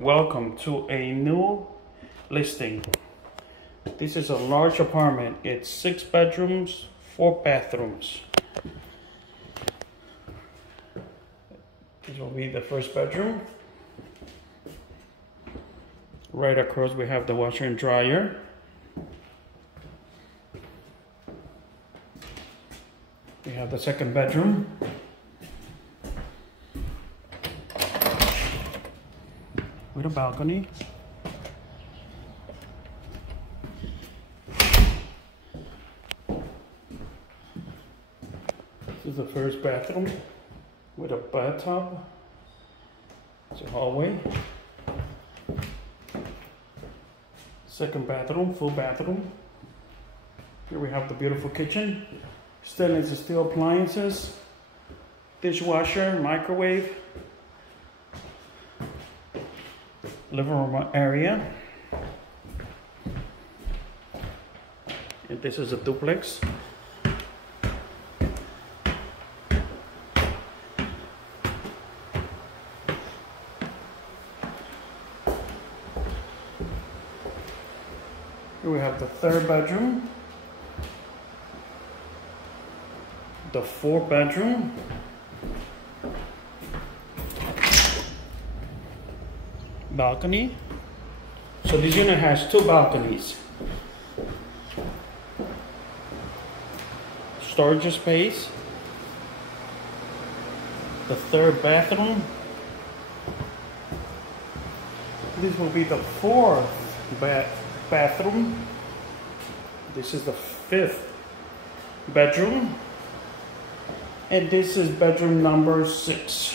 Welcome to a new listing. This is a large apartment. It's 6 bedrooms, 4 bathrooms. This will be the first bedroom. Right across we have the washer and dryer. We have the second bedroom. With a balcony. This is the first bathroom with a bathtub. It's a hallway. Second bathroom, full bathroom. Here we have the beautiful kitchen. Stainless steel appliances, dishwasher, microwave. Living room area. And this is a duplex. Here we have the third bedroom, the fourth bedroom, balcony. So this unit has 2 balconies. Storage space. The third bathroom. This will be the fourth bathroom. This is the 5th bedroom. And this is bedroom number 6.